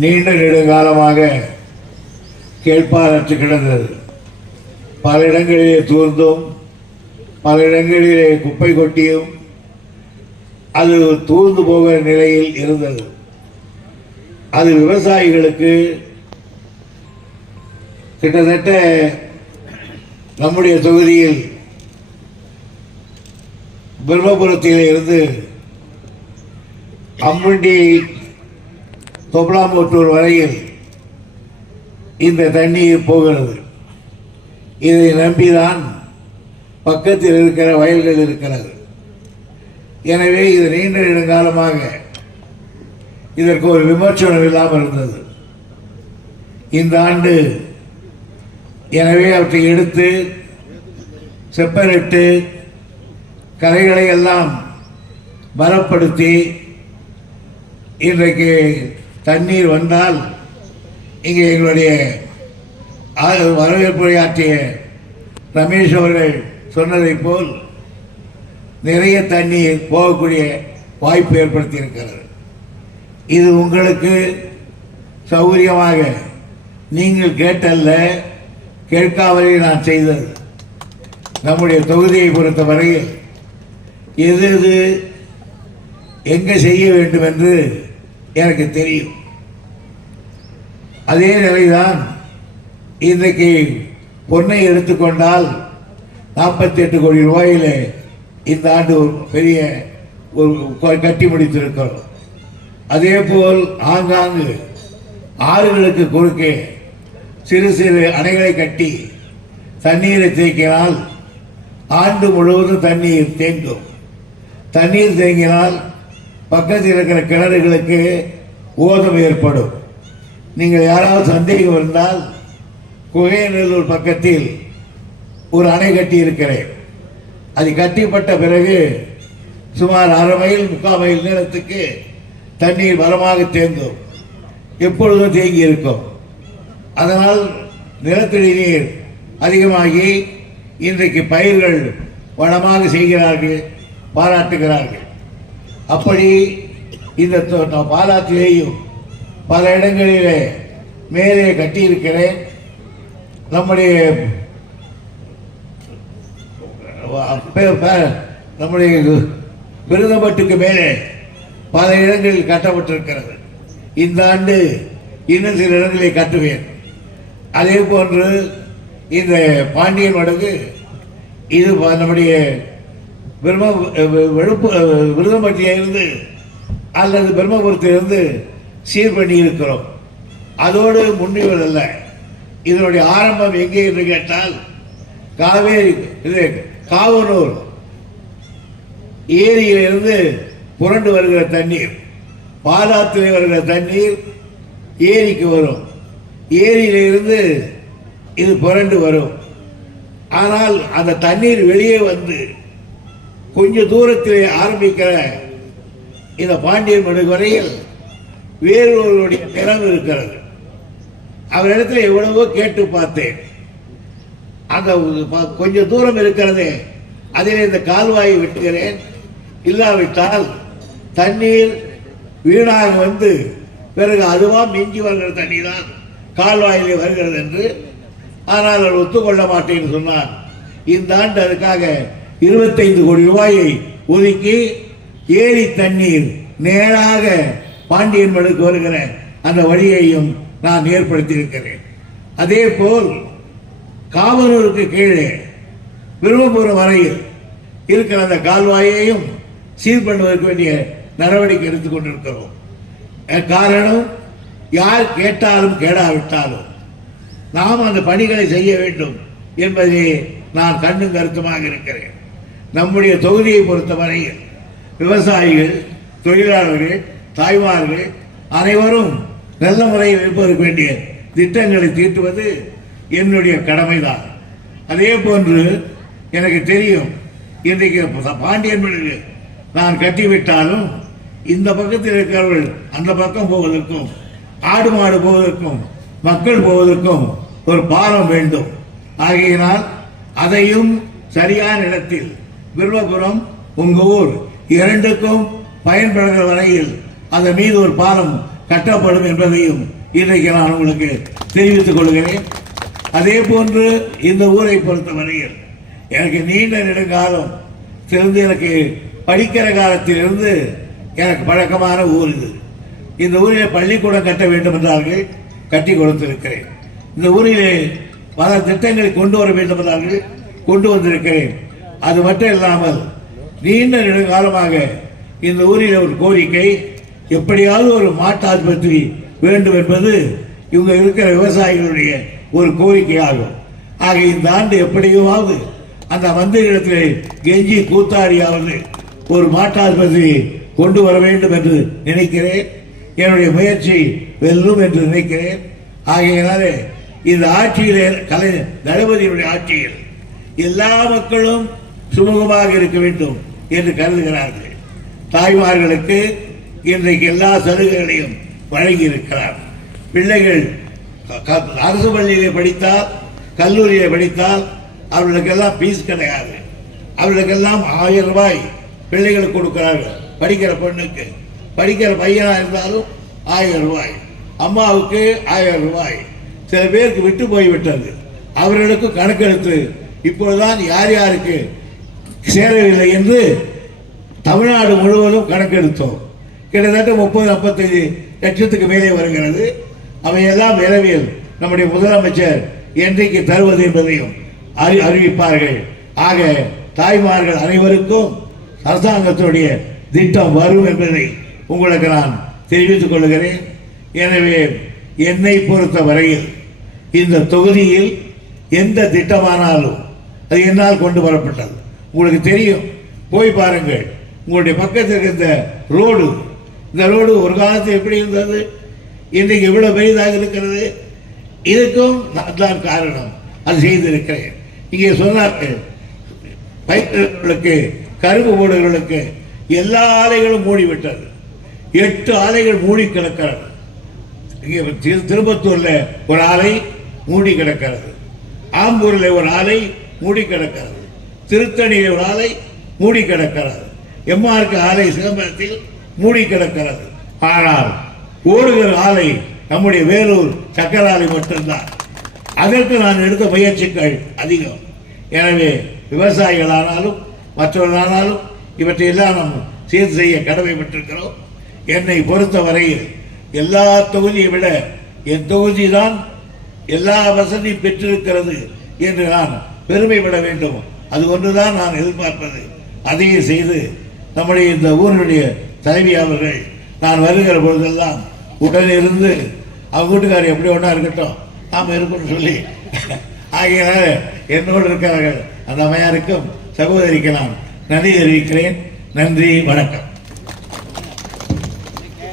நீண்ட நெடுங்காலமாக கேட்பாரற்று கிடந்தது. பல இடங்களிலே தூர்ந்தும் பல இடங்களிலே குப்பை கொட்டியும் அது தூர்ந்து போகிற நிலையில் இருந்தது. அது விவசாயிகளுக்கு கிட்டத்தட்ட நம்முடைய தொகுதியில் பிரம்மபுரத்தில் இருந்து அம்புண்டி தொப்லாமோட்டூர் வரையில் இந்த தண்ணீர் போகிறது. இதை நம்பிதான் பக்கத்தில் இருக்கிற வயல்கள் இருக்கிறது. எனவே இது நீண்ட நெடுங்காலமாக இதற்கு ஒரு விமர்சனம் இல்லாமல் இருந்தது. இந்த ஆண்டு எனவே அவற்றை எடுத்து செப்பனிட்டு கரைகளை எல்லாம் பலப்படுத்தி இன்றைக்கு தண்ணீர் வந்தால் இங்கே எங்களுடைய வரவேற்புரையாற்றிய ரமேஷ் அவர்கள் சொன்னதைப் போல் நிறைய தண்ணீர் போகக்கூடிய வாய்ப்பு ஏற்படுத்தி இருக்கிறது. இது உங்களுக்கு சௌகரியமாக நீங்கள் கேட்டல்ல, கேட்காமலே நான் செய்தது. நம்முடைய தொகுதியை பொறுத்தவரையில் எது எது எங்கே செய்ய வேண்டும் என்று எனக்கு தெரியும். அதே நிலைதான் இன்றைக்கு பொன்னை எடுத்துக்கொண்டால் 48 கோடி ரூபாயில் இந்த ஆண்டு ஒரு பெரிய ஒரு கட்டி முடித்திருக்கிறோம். அதே போல் ஆங்காங்கு ஆறுகளுக்கு குறுக்கே சிறு சிறு அணைகளை கட்டி தண்ணீரை தேக்கினால் ஆண்டு முழுவதும் தண்ணீர் தேங்கும். தண்ணீர் தேங்கினால் பக்கத்தில் இருக்கிற கிணறுகளுக்கு ஓதம் ஏற்படும். நீங்கள் யாராவது சந்தேகம் இருந்தால் குகைநல்லூர் பக்கத்தில் ஒரு அணை கட்டி இருக்கிறேன். அது கட்டிப்பட்ட பிறகு சுமார் 1/2 மைல் 3/4 மைல் நீளத்துக்கு தண்ணீர் பலமாக தேங்கும். எப்பொழுதும் தேங்கி இருக்கும். அதனால் நிலத்தடி நீர் அதிகமாகி இன்றைக்கு பயிர்கள் வளமாக செய்கிறார்கள், பாராட்டுகிறார்கள். அப்படி இந்த பாலாற்றிலேயும் பல இடங்களிலே மேலே கட்டியிருக்கிறேன். நம்முடைய விருதம்பட்டுக்கு மேலே பல இடங்களில் கட்டப்பட்டிருக்கிறது. இந்த ஆண்டு இன்னும் சில இடங்களில் கட்டுவேன். அதே போன்று இந்த பாண்டியன் மடங்கு இது நம்முடைய விருதம்பட்டியிலிருந்து அல்லது பிரம்மபுரத்திலிருந்து சீர் பண்ணி இருக்கிறோம். அதோடு முன்னிவதல்ல, இதனுடைய ஆரம்பம் எங்கே என்று கேட்டால் காவேரி காவனூர் ஏரியிலிருந்து புரண்டு வருகிற தண்ணீர், பாலாற்றிலே வருகிற தண்ணீர் ஏரிக்கு வரும். ஏரியிலிருந்து இது புரண்டு வரும். ஆனால் அந்த தண்ணீர் வெளியே வந்து கொஞ்ச தூரத்திலே ஆரம்பிக்கிற இந்த பாண்டியன் மடு வரையில் வேறு ஒருவருடைய நிலம் இருக்கிறது. அவரிடத்தில் எவ்வளவோ கேட்டு பார்த்தேன். அந்த கொஞ்சம் தூரம் இருக்கிறது, அதில் இந்த கால்வாயை வெட்டுகிறேன். இல்லாவிட்டால் தண்ணீர் வீணாக வந்து பிறகு அதுவா மிஞ்சி வருகிற தண்ணீர் தான் கால்வாயிலே வருகிறது என்று. ஆனால் அவர் ஒத்துக்கொள்ள மாட்டேன்னு சொன்னார். இந்த ஆண்டு அதுக்காக 25 கோடி ரூபாயை ஒதுக்கி ஏரி தண்ணீர் நேராக பாண்டியன் மடுக்கு வருகிற அந்த வழியையும் நான் ஏற்படுத்தியிருக்கிறேன். அதே போல் காவனூருக்கு கீழே விரும்புகிற வரையில் இருக்கிற அந்த கால்வாயையும் சீர் பண்ணுவதற்கு வேண்டிய நடவடிக்கை எடுத்துக் கொண்டிருக்கிறோம். காரணம், யார் கேட்டாலும் கேடாவிட்டாலும் நாம் அந்த பணிகளை செய்ய வேண்டும் என்பதே நான் கண்ணும் கருத்துமாக இருக்கிறேன். நம்முடைய தொகுதியை பொறுத்தவரையில் விவசாயிகள், தொழிலாளர்கள், தாய்மார்கள் அனைவரும் நல்ல முறையில் இருப்பதற்கு வேண்டிய திட்டங்களை தீட்டுவது என்னுடைய கடமைதான். அதே போன்று எனக்கு தெரியும், இன்றைக்கு பாண்டியன் மடுக்கு நான் கட்டிவிட்டாலும் இந்த பக்கத்தில் இருக்கிறவர்கள் அந்த பக்கம் போவதற்கும், ஆடு மாடு போவதற்கும், மக்கள் போவதற்கும் ஒரு பாலம் வேண்டும். ஆகையினால் அதையும் சரியான இடத்தில் விரும்பபுரம் உங்க ஊர் இரண்டுக்கும் பயன்படுகிற வரையில் அதன் மீது ஒரு பாலம் கட்டப்படும் என்பதையும் இன்றைக்கு நான் உங்களுக்கு தெரிவித்துக் கொள்கிறேன். அதே போன்று இந்த ஊரை பொறுத்தவரையில் எனக்கு நீண்ட நெடுங்காலம் சிறந்து எனக்கு படிக்கிற காலத்திலிருந்து எனக்கு பழக்கமான ஊர் இது. இந்த ஊரிலே பள்ளிக்கூடம் கட்ட வேண்டும் என்றார்கள், கட்டி கொடுத்திருக்கிறேன். இந்த ஊரிலே பல திட்டங்களை கொண்டு வர வேண்டும் என்றார்கள், கொண்டு வந்திருக்கிறேன். அது மட்டும் இல்லாமல் நீண்ட நெடுங்காலமாக இந்த ஊரில் ஒரு கோரிக்கை, எப்படியாவது ஒரு மாட்டு ஆஸ்பத்திரி வேண்டும் என்பது இவங்க இருக்கிற விவசாயிகளுடைய ஒரு கோரிக்கையாகும். ஆக இந்த ஆண்டு எப்படியாவது அந்த மந்திரிடத்தில் கெஞ்சி கூத்தாடியாவது ஒரு மாட்டு ஆஸ்பத்திரி கொண்டு வர வேண்டும் என்று நினைக்கிறேன். என்னுடைய முயற்சி வெல்லும் என்று நினைக்கிறேன். ஆகையினாலே இந்த ஆட்சியிலே தளபதியுடைய ஆட்சியில் எல்லா மக்களும் சுமூகமாக இருக்க வேண்டும் என்று கருதுகிறார்கள். தாய்மார்களுக்கு இன்றைக்கு எல்லா சலுகைகளையும் வழங்கி இருக்கிறார். பிள்ளைகள் அரசு பள்ளியிலே படித்தால், கல்லூரியிலே படித்தால் அவர்களுக்கெல்லாம் பீஸ் கிடையாது. அவர்களுக்கெல்லாம் 1000 ரூபாய் பிள்ளைகளுக்கு கொடுக்கிறார்கள். படிக்கிற பெண்ணுக்கு, படிக்கிற பையனா இருந்தாலும் 1000 ரூபாய், அம்மாவுக்கு 1000 ரூபாய். சில பேருக்கு விட்டு போய்விட்டது, அவர்களுக்கு கணக்கெடுத்து இப்பொழுதுதான் யார் யாருக்கு சேரவில்லை என்று தமிழ்நாடு முழுவதும் கணக்கெடுத்தோம். கிட்டத்தட்ட 30-35 லட்சத்துக்கு மேலே வருகிறது. அவையெல்லாம் விரைவில் நம்முடைய முதலமைச்சர் என்றைக்கு தருவது என்பதையும் அறிவிப்பார்கள். ஆக தாய்மார்கள் அனைவருக்கும் அரசாங்கத்தினுடைய திட்டம் வரும் என்பதை உங்களுக்கு நான் தெரிவித்துக் கொள்கிறேன். எனவே என்னை பொறுத்த வரையில் இந்த தொகுதியில் எந்த திட்டமானாலும் அது என்னால் கொண்டு வரப்பட்டது. உங்களுக்கு தெரியும், போய் பாருங்கள். உங்களுடைய பக்கத்தில் இருந்த ரோடு, இந்த ரோடு ஒரு காலத்தில் எப்படி இருந்தது, இன்றைக்கு எவ்வளவு பெரிதாக இருக்கிறது. இதுக்கும் நான் தான் காரணம், அது செய்திருக்கிறேன். இங்கே சொன்னார்கள், பயிர்களுக்கு, கரும்பு போடுகளுக்கு எல்லா ஆலைகளும் மூடிவிட்டது. 8 ஆலைகள் மூடி கிடக்கிறது. இங்கே திருப்பத்தூர்ல ஒரு ஆலை மூடி கிடக்கிறது, ஆம்பூர்ல ஒரு ஆலை மூடி கிடக்கிறது, திருத்தணியில் ஒரு ஆலை மூடி கிடக்கிறது, எம்ஆர்க்கு ஆலை சிதம்பரத்தில் மூடி கிடக்கிறது. ஆனால் ஓடுகிற ஆலை நம்முடைய வேலூர் சக்கர ஆலை மட்டும்தான். அதற்கு நான் எடுத்த முயற்சிகள் அதிகம். எனவே விவசாயிகளானாலும் மற்றவர்களானாலும் இவற்றையெல்லாம் நாம் சீர் செய்ய கடமைப்பட்டிருக்கிறோம். என்னை பொறுத்த வரையில் எல்லா தொகுதியை விட என் தொகுதி தான் எல்லா வசதியும் பெற்றிருக்கிறது என்று நான் பெருமைப்பட வேண்டும். அது ஒன்றுதான் நான் எதிர்பார்ப்பது. அதையே செய்து நம்முடைய இந்த ஊரினுடைய தலைவி அவர்கள் நான் வருகிற பொழுதெல்லாம் உடனே இருந்து அவங்க வீட்டுக்காரர் எப்படி ஒன்றா இருக்கட்டும், நாம் இருக்கணும்னு சொல்லி ஆகியனால என்னோடு இருக்கிறார்கள். அந்த அம்மையாருக்கும் சகோதரிக்கு நான் நன்றி தெரிவிக்கிறேன். நன்றி, வணக்கம்.